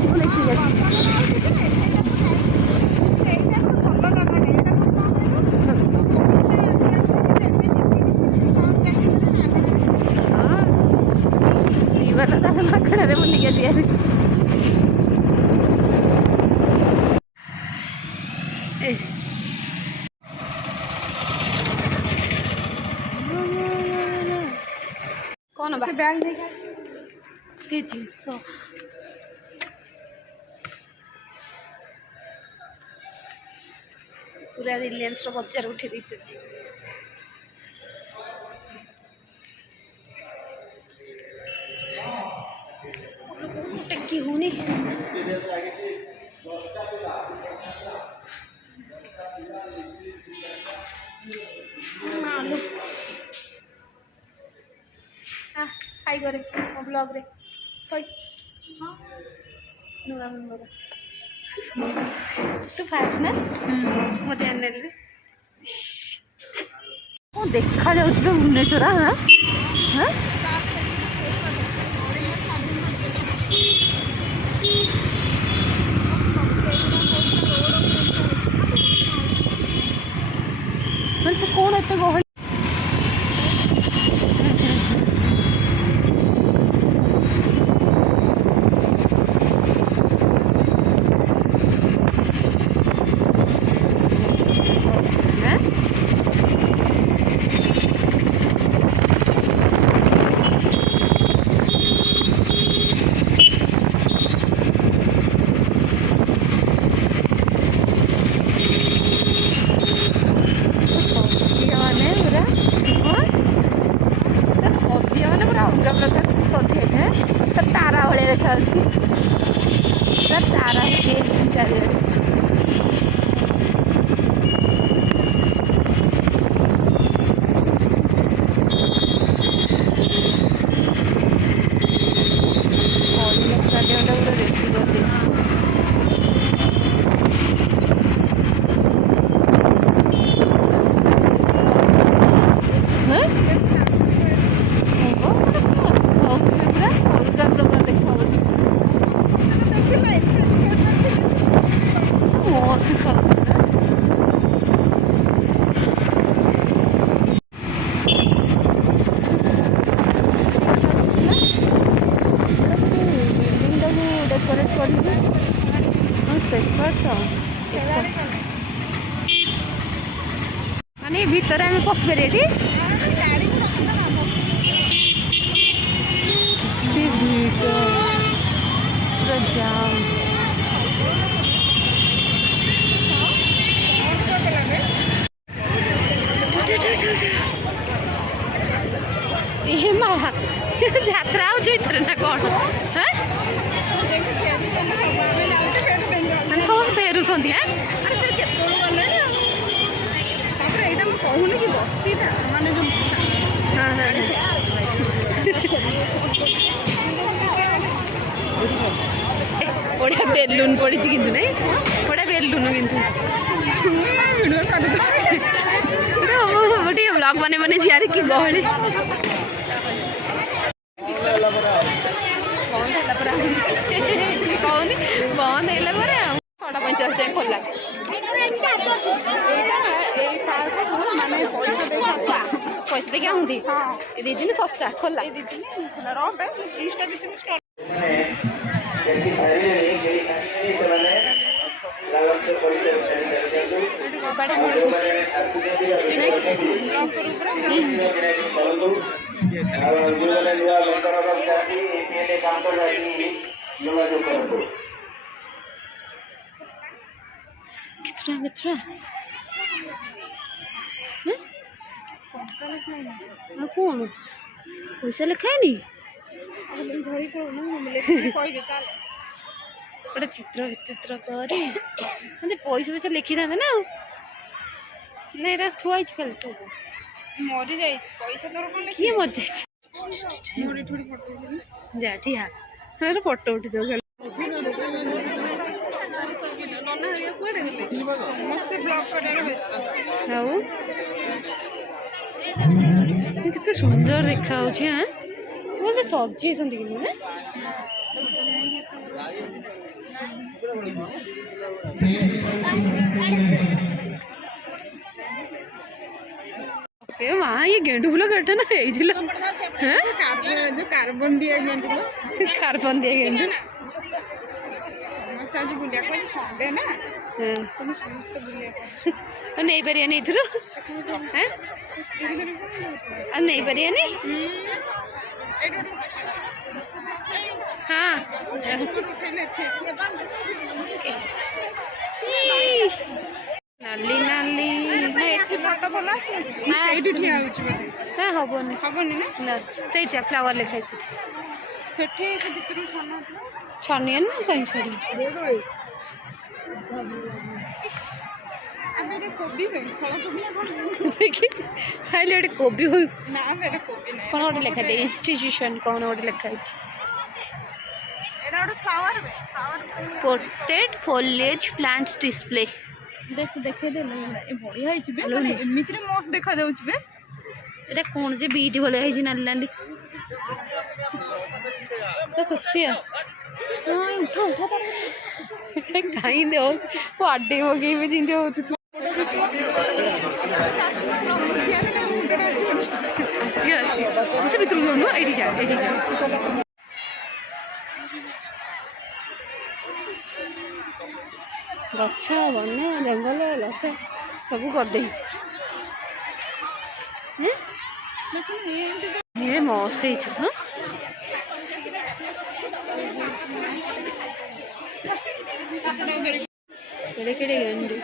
ଯିବୁ ଦେଖିକି ଆସିବୁ। ମାଗଣାରେ ବୁଲିକି ଆସିବା। କଣ ସେ ବ୍ୟାଗ ନେଇକି ଜିନିଷ ପୁରା ରିଲାଏନ୍ସର ବଜାର ଉଠେଇ ଦେଇଛନ୍ତି। ଟେକି ହଉନି। हाय करे मो ब्लॉग रे होय नुआ मेंबर तू फास्ट ना मो चैनल रे ओ देखा जाउछ तो भुवनेश्वर। हां हां मन से कौन एते गहल तारा भाई देखा तारा चार माने भीतर आम पशुरे जाओ यात्रा भर ना कौन सब फेरुंट कहूनी कि बस्ती माने बढ़िया बेलून पड़ी किंतु नहीं बढ़िया बेलून किंतु ब्लॉग बने बने जियार की गहली कहूनी बंद है 6:50 खोला पैसा देखिए आउंदी ए दी दिन सस्ता खोला कितना कौन पैसा लिखाएनी गोटे चित्र चित्र कर पैसा पैसा लिखी था ना ना छुआ खाली सब मरी जा किए मर जा ठिया फोटो उठी दो केते सुंदर देखा हाँ ଭଲ ସଜେଇଛନ୍ତି କିନ୍ତୁ ନା ए माँ ये गेंडू फुल केटे ना कार्बन दिया गेंडू समस्त आज बुलिया को संडे ना तुम समस्त बुलिया तो नहीं परिया नहीं थरो हैं नहीं परिया नहीं हाँ नाली नाली हाँ हबनी हबनी ना सही फ्लावर लिखाई सेठी से भितर छानिया ना कहीं छड़ी खाली गोटे कोबी हो कौन गोटे लिखा इंस्टीट्यूशन कौन गोटे लिखा पोर्ट्रेट फॉलिएज प्लांट्स डिस्प्ले देख देखे दे बढ़िया एमिति मस्त देखा जाउछ बे एटा कोन जे बीट भले है नाली नाली तो खुशी है कहीं दे वो अड्डे हो गई में जिंदे हो आसी आसी तुसे भितर जाऊनु एडी जा गछ वन जंगल लटा सब कर दे ये मस्त है हाँ केड़े केड़े गेंडू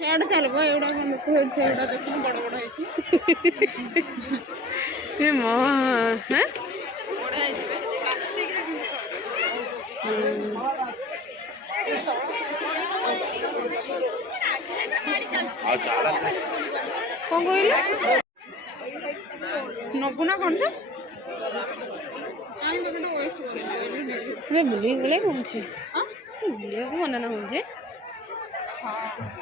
छाड़ चलबो एडा लोक होइछे एडा देखु बड़ बड़ होइछे ए मां हैं बड़ होइछे प्लास्टिक रे कौन कहले नबुना कोनते आई बगड वेस्ट तुम बुली बुले कौन छे हां बुलिया को मना ना हो जे हां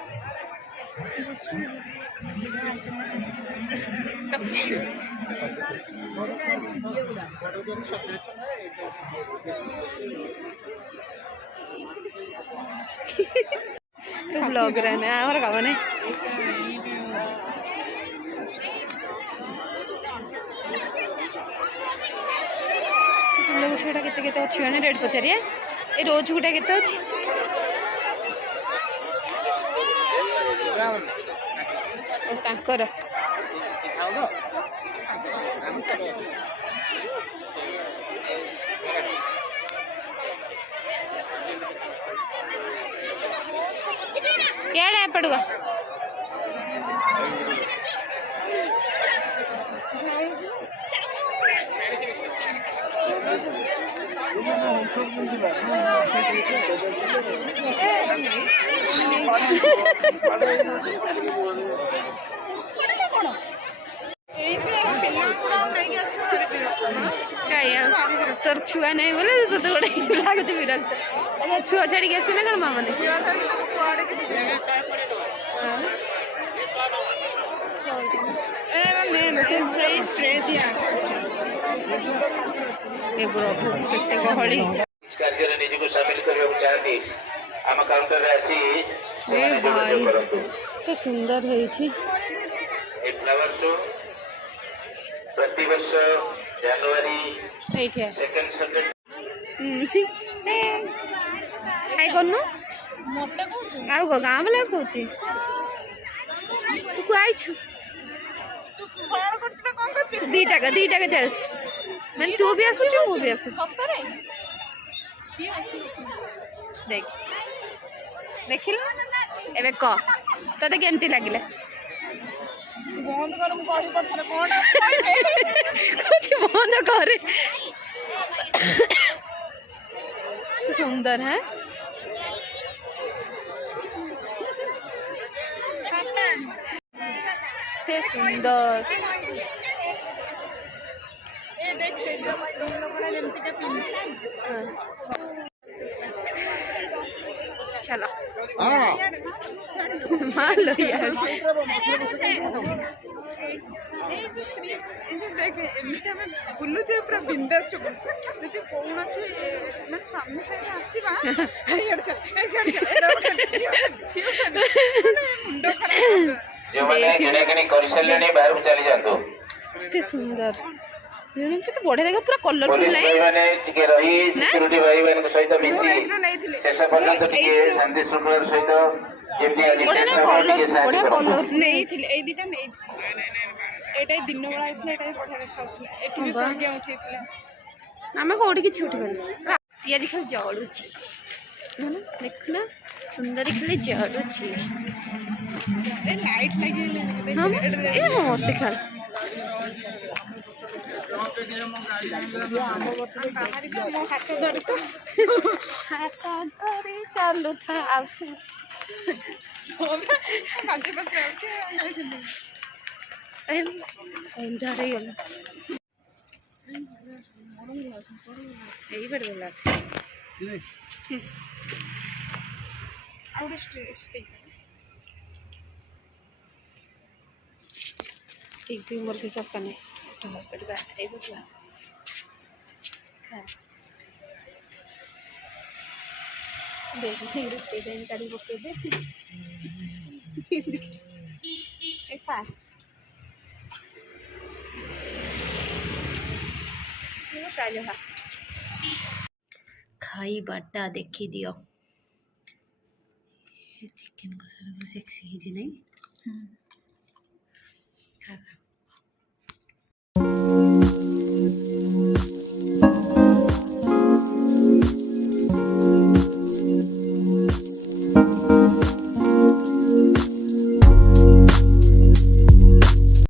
तो ब्लॉग रहना है और कब ने फुल गुछा केते केते अछि ने रेट पचारिया ए रोज गुटा केते अछि तांकर ఏడా పడుగా तोर छुआ नहीं बोले तो गोटे लागत विरक्त अच्छा छुआ छाड़ी आस ना कौन माँ मैंने गहली निजी सामिल करने चाहती आम काउंटर भाई तो सुंदर है फ्लावर शो प्रति वर्ष जनवरी सेकंड संडे हाय करनु मते कहू आउ गाँ वाला कहूँ तू आईछु फॉलो करछ ना कोन कर दीटा का चल मैं तू भी आसु मु भी आसु सप्ताहे देख देखिल एबे क तते केमती लागिला बंद कर मु कड़ी पछरे कोन कुछ बंद करे तो सुंदर है ते सुंदर ए देख से लोग जेमती के पिन चलो मान लो यार ए जो स्त्री ए जो देख एमिटा में बुल्लू जे पूरा बिंदास रे जति कोन अछि मन स्वामी से आसीबा यार चल ए चल मुंडो खराब ଯେଉଁମାନେ କିଣାକିଣି କରିସାରିଲେଣି ବାହାରକୁ ଚାଲି ଯାଆନ୍ତୁ। ଏତେ ସୁନ୍ଦର କେତେ ବଢିଆ ଦେଖା ପୁରା କଲରଫୁଲ ପୋଲିସ ନାହିଁ ଭାଇମାନେ ଟିକେ ରହି ସିକ୍ୟୁରିଟି ଭାଇମାନଙ୍କ ସହିତ ମିଶି ନେଇଥିଲେ ଶେଷ ପର୍ଯ୍ୟନ୍ତ ଟିକେ ଶାନ୍ତି ଶୃଙ୍ଖଳାର ସହିତ ଯେମିତି ଆଜି ବଢିଆ ନା ଶେଷ ହବ କଲର ଟିକେ ସାହାଯ୍ୟ ବଢିଆ କରନ୍ତୁ। କଲର ନେଇଥିଲେ ଏଇ ଦିଟା ନେଇଥିଲେ ଏଇଟା ଦିନ ବେଳା ହେଇଥିଲା ଏଇଟା ବି ବଢିଆ ଦେଖାଉଥିଲା ଏଠି ବି ବଢିଆ ଉଠେଇଥିଲା ଆମେ କୋଉଠି କିଛି ଉଠିପାରିବୁ ପିଆଜି ଖାଲି ଜଳୁଛି ଦେଖୁନ ସୁନ୍ଦରୀ ଖାଲି ଜଳୁଛି ଏ ଲାଇଟ୍ ଲାଗି ହଁ ଏ ମସ୍ତ ଖାଲ ମୋ ହାତ ଧରି ତ ହାତ ଧରି ଚାଲୁଥା ଆଉ ପାଞ୍ଚ ବର୍ଷ ଅଛି ଅନ୍ଧାର ହେଇଗଲା ଏଇପଟେ ଗଲା ଆଉ ଗୋଟେ ଷ୍ଟିକ୍ स्टिक भी मोर के सब कने ढोल पड़वा ए बुझला हां देख ठीक रुके देन कड़ी बुके दे ए खा ये चालू है खाई बाटा देखी दियो चिकन को सारा सेक्सी है जी नहीं खा खा